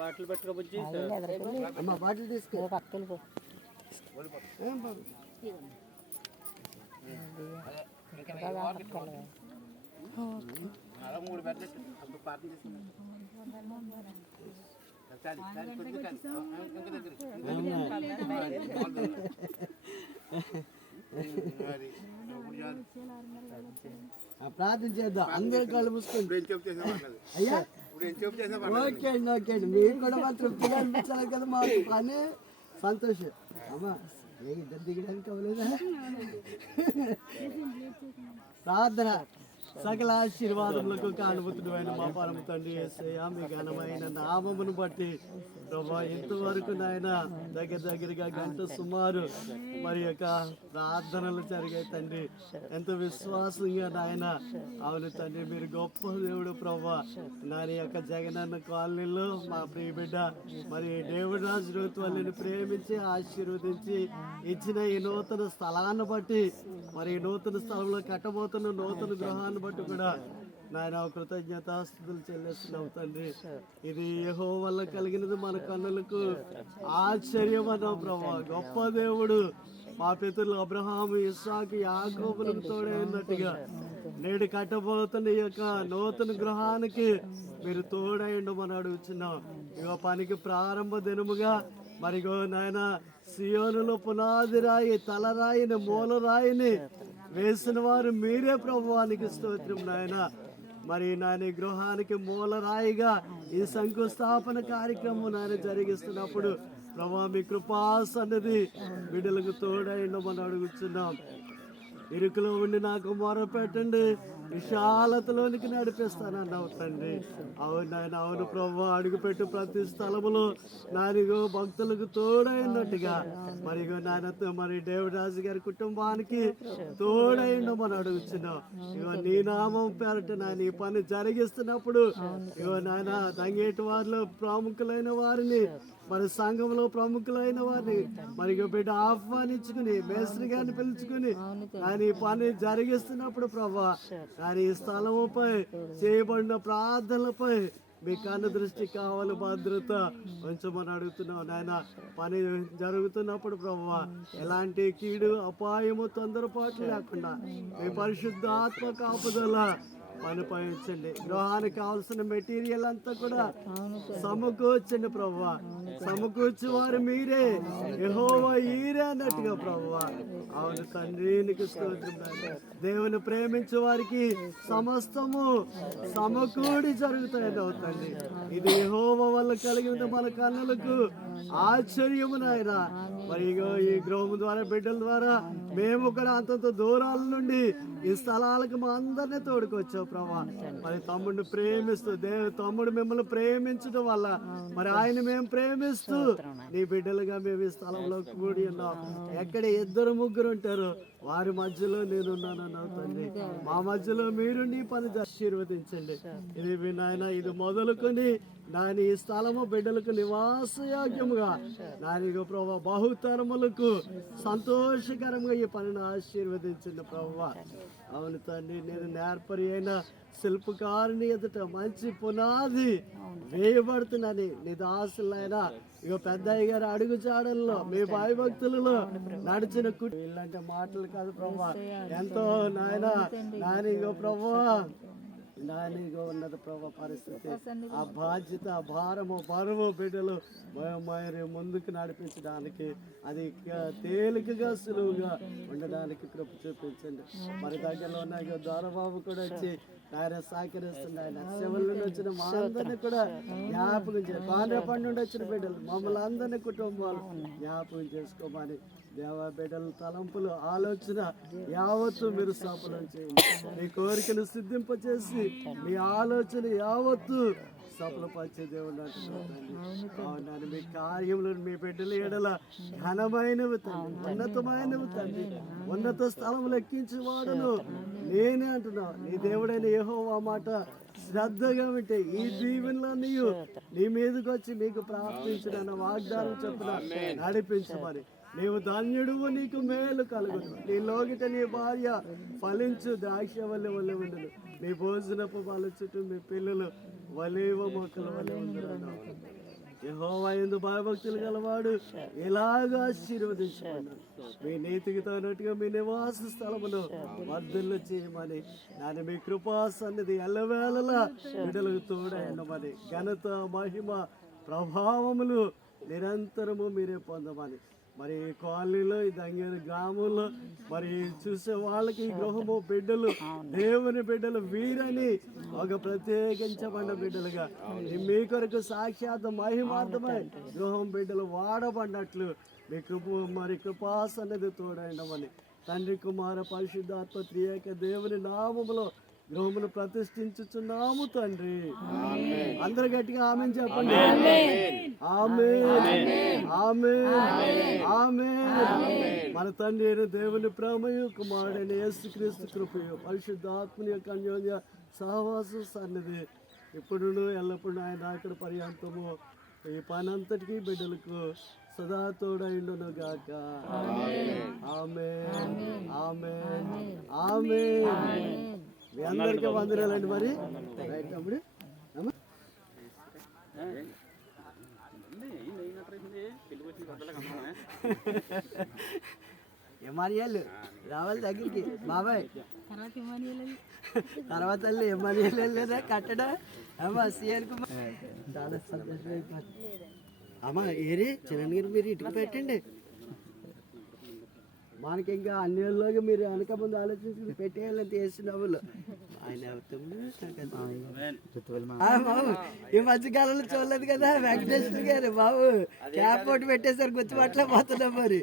Bottle పట్టుకోబుచ్చి bottle తీసుకో పక్కలు పో మూడు పెద్ద పార్టీ ప్రార్థన చేద్దాం అందరూ కళ్ళు మూసుకుంటాం అయ్యా ఓకే అండి ఓకే అండి మీకు కూడా మా తృప్తిగా అనిపించాలి కదా మా పని సంతోషం అమ్మా ఏ ఇద్దరు దిగడానికి అవ్వలేదా ప్రార్థన సకల ఆశీర్వాదములకు కానుభూతుడు అయిన మా పరమ తండ్రి యేసయ్యా మీ ఘనమైన నామమును బట్టి ప్రభా ఇంతవరకు నాయన దగ్గరగా గంట సుమారు మరి యొక్క ప్రార్థనలు జరిగాయి తండ్రి. ఎంత విశ్వాసంగా నాయన అవును తండ్రి మీరు గొప్ప దేవుడు ప్రభా. నాని యొక్క జగనన్న కాలనీలో మా ప్రియ బిడ్డ మరి దేవుడు రాజు వాళ్ళని ప్రేమించి ఆశీర్వదించి ఇచ్చిన ఈ నూతన స్థలాన్ని బట్టి మరి ఈ నూతన స్థలంలో కట్టబోతున్న నూతన గృహాన్ని బట్టి కూడా నాయన కృతజ్ఞతాస్తుతులు చెల్లిస్తున్నాం తండ్రి. ఇది యెహోవా వల్ల కలిగినది మన కన్నులకు ఆశ్చర్యం అన్నాం ప్రభా. గొప్ప దేవుడు మా పితరులు అబ్రహాము ఇస్సాకు యాకోబులకు తోడే ఉన్నట్టుగా నేడు కట్టబోతున్న ఈ యొక్క నూతన గృహానికి మీరు తోడైండమని అడుగుతున్నాం. ఇక పనికి ప్రారంభ దినముగా మరిగో నాయన సియోనులో పునాది రాయి తలరాయిని మూలరాయిని వేసిన వారు మీరే ప్రభువానికి స్తోత్రం నాయన. మరి నాయన గృహానికి మూలరాయిగా ఈ శంకుస్థాపన కార్యక్రమం నాయన జరిగిస్తున్నప్పుడు ప్రభా మీ కృపా సన్నిధి బిడ్డలకు తోడైండమని అడుగుతున్నాం. ఇరుకులో ఉండి నాకు మొరపెట్టండి విశాలతలోనికి నడిపిస్తానన్నావు తండ్రి. అవును నాయన అవును ప్రభు అడుగుపెట్టు ప్రతి స్థలములో నానిగో భక్తులకు తోడైనట్టుగా మరిగో నాయన మరి డేవిడ్ రాజు గారి కుటుంబానికి తోడైండమని అడుగుతున్నావు. ఇగో నీ నామం పేరట నాయన ఈ పని జరిగిస్తున్నప్పుడు ఇగో నాయన తంగేటి వారిలో ప్రముఖులైన వారిని మరి సంఘంలో ప్రముఖులైన వారిని మరి బిడ్డ ఆహ్వానించుకుని మేస్త్రి గారిని పిలుచుకుని ఆయన ఈ పని జరిగిస్తున్నప్పుడు ప్రభా కానీ ఈ స్థలముపై చేయబడిన ప్రార్థనలపై మీ కన్ను దృష్టి కావాలి భద్రత ఉంచమని అడుగుతున్నాం నాయన. పని జరుగుతున్నప్పుడు ప్రభువా ఎలాంటి కీడు అపాయము తొందరపాటు లేకుండా మీ పరిశుద్ధ ఆత్మ కాపుదల పనిపై ఉంచండి. గృహానికి కావాల్సిన మెటీరియల్ అంతా కూడా సమకూర్చండి ప్రభువా. సమకూర్చి వారు మీరే యెహోవా ఈరే అన్నట్టుగా ప్రభువా. అవును తండ్రి నీకు స్తోత్రం. దేవుని ప్రేమించే వారికి సమస్తము సమకూడి జరుగుతాయని అవుతండి. ఇది యెహోవా వల్ల కలిగిన మన కన్నులకు ఆశ్చర్యము నాయన. మరి ఈ గృహం ద్వారా బిడ్డల ద్వారా మేము కూడా అంతంత దూరాల నుండి ఈ స్థలాలకు మా అందరినీ తోడుకొచ్చావు ప్రభా. మరి తమ్ముడిని ప్రేమిస్తూ తమ్ముడు మిమ్మల్ని ప్రేమించడం వల్ల మరి ఆయన మేము ప్రేమిస్తూ నీ బిడ్డలుగా మేము ఈ స్థలంలో కూడి ఉన్నాం. ఎక్కడ ఇద్దరు ముగ్గురు ఉంటారు వారి మధ్యలో నేనున్నానని అవుతుంది. మా మధ్యలో మీరు నీ పని ఆశీర్వదించండి. ఇది నాయన ఇది మొదలుకొని నాని ఈ స్థలము బిడ్డలకు నివాసయోగ్యముగా నానిగో ప్రభా బహుతరములకు సంతోషకరంగా ఈ పనిని ఆశీర్వదించండి ప్రభా. అవును తండ్రి నేను నేర్పరి అయిన శిల్పకారుని ఎదుట మంచి పునాది వేయబడుతున్నాని నీ దాసులైనా ఇక పెద్దయ్య గారు అడుగు చాడల్లో మీ భయభక్తులలో నడిచిన ఇలాంటి మాటలు కాదు ప్రభా. ఎంతో నాయన ఇగో ప్రభా నానిగా ఉన్నది ప్రభా పరిస్థితి ఆ బాధ్యత ఆ భారము బరువు బిడ్డలు మరి ముందుకు నడిపించడానికి అది తేలికగా సులువుగా ఉండడానికి కృప చూపించండి. మరి దగ్గరలో ఉన్న దొరబాబు కూడా వచ్చి ఆయన సహకరిస్తుంది. ఆయన సెవెల్ నుండి వచ్చిన మా అందరినీ కూడా జ్ఞాపకం చేయాలి. పాండ్రపండు నుండి వచ్చిన బిడ్డలు మమ్మల్ని అందరినీ కుటుంబాలు జ్ఞాపకం చేసుకోమని దేవా బిడ్డల తలంపులు ఆలోచన యావత్తు మీరు సఫలం చేయండి. మీ కోరికను సిద్ధింపచేసి మీ ఆలోచన యావత్తు సఫలపరిచే దేవుడు అంటున్నాను. మీ కార్యములు మీ బిడ్డల ఎడల ఘనమైనవి తండ్రి, ఉన్నతమైనవి తండ్రి, ఉన్నత స్థలములు ఎక్కించి వాడును నేనే అంటున్నావు. నీ దేవుడైన యెహోవా మాట శ్రద్ధగా వింటే ఈ దీవెనలన్నీ నీ మీదకి వచ్చి మీకు ప్రార్థించిన వాగ్దానం చెప్పిన నడిపించమని. నీవు ధన్యుడు నీకు మేలు కలుగును. నీ లోగిట నీ భార్య ఫలించు ద్రాక్ష వల్లే ఉండును. మీ భోజనపు వాళ్ళ చుట్టూ మీ పిల్లలు వలేవ మొక్కల వలె ఉందరు. యెహోవా యందు భయభక్తులు గలవాడు ఎలాగా ఆశీర్వదించుకున్నాడు. మీ నీతికి తగినట్టుగా మీ నివాస స్థలమును వర్ధిల్ల చేయమని నాని మీ కృపా సన్నిధి ఎల్లవేళలా బిడ్డలకు తోడైనమని ఘనత మహిమ ప్రభావములు నిరంతరము మీరే పొందమని మరి ఈ కాలనీలో ఈ దంగేరు గ్రామంలో మరి చూసే వాళ్ళకి ఈ గృహము బిడ్డలు దేవుని బిడ్డలు వీరని ఒక ప్రత్యేకించబడిన బిడ్డలుగా మీ కొరకు సాక్షాత్ మహిమార్థమై గృహం బిడ్డలు వాడబడినట్లు మీ మరి కృపాస్ అనేది తోడైండమని తండ్రి కుమార పరిశుద్ధాత్మ త్రియేక దేవుని నామములో గృహమును ప్రతిష్ఠించుచున్నాము తండ్రి. అందరు గట్టిగా ఆమేన్ చెప్పండి. ఆమేన్ ఆమేన్ ఆమేన్. మన తండ్రి అయిన దేవుని ప్రేమయు కుమారుడైన యేసుక్రీస్తు కృపయు పరిశుద్ధాత్మని యొక్క అన్యోన్య సహవాసం సన్నిధి ఇప్పుడు ఎల్లప్పుడూ ఆయన అక్కడ పర్యంతము ఈ పనంతటికీ బిడ్డలకు సదా తోడైండును గాక. ఆమేన్ ఆమేన్ ఆమేన్. మీ అందరికీ వందనాలండి. మరి రైట్ అప్పుడు ఎమానియాలు రావాలి దగ్గరికి బాబాయ్. తర్వాత ఎమానియాలు లేదా కట్టడా అమ్మా సిఆర్ కుమార్ చాలా సంతోషం. అమ్మా ఏరి చిన్నగిరి మీరు ఇటుకు పెట్టండి. మనకి ఇంకా అన్నిలోకి మీరు వెనక ముందు ఆలోచించుకుని పెట్టేయాలని చేసినవులు ఆయన బాబు. ఈ మధ్యకాలంలో చూడలేదు కదా వెంకటేశ్వర గారు బాబు క్యాప్ ఒకటి పెట్టేసరికి వచ్చి పట్ల పోతున్నాం మరి.